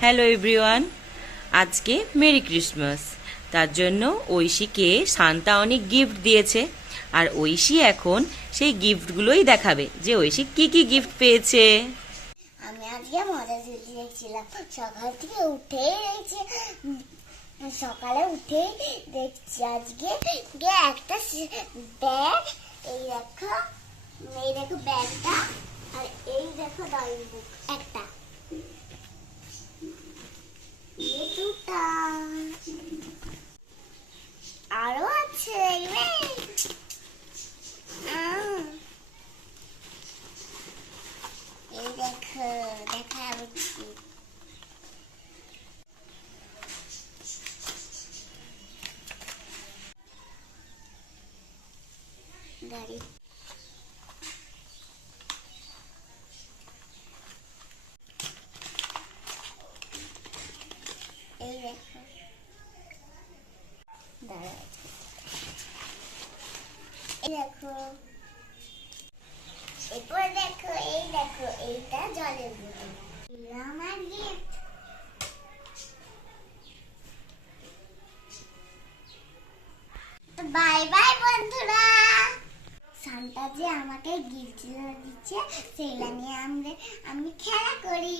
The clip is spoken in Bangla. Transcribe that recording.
হ্যালো এভরিওয়ান আজকে মেরি ক্রিসমাস তার জন্য ঐশীকে শান্তা অনেক গিফট দিয়েছে। আর ঐশী এখন সেই গিফটগুলোই দেখাবে যে ঐশী কি কি গিফট পেয়েছে। আমি আজকে মজা ঝুলি দেখছিলাম। সকাল থেকে উঠেই দেখছি। সকালে উঠেই দেখছি আজকে একটা ব্যাগ এই দেখো এই দেখো ব্যাগটা আর এই দেখো ড্রয়িং বুক একটা এই দুটা আরও আছে রে আহ এই দেখো দেখা যাচ্ছে গাড়ি এই দেখো দাঁড়াও এই দেখো এরপর দেখো এই দেখো এইটা জলের বোতল এগুলো আমার গিফট যে আমাকে গিফট দিচ্ছে সেগুলা নিয়ে আমরা আমি খেলা করি।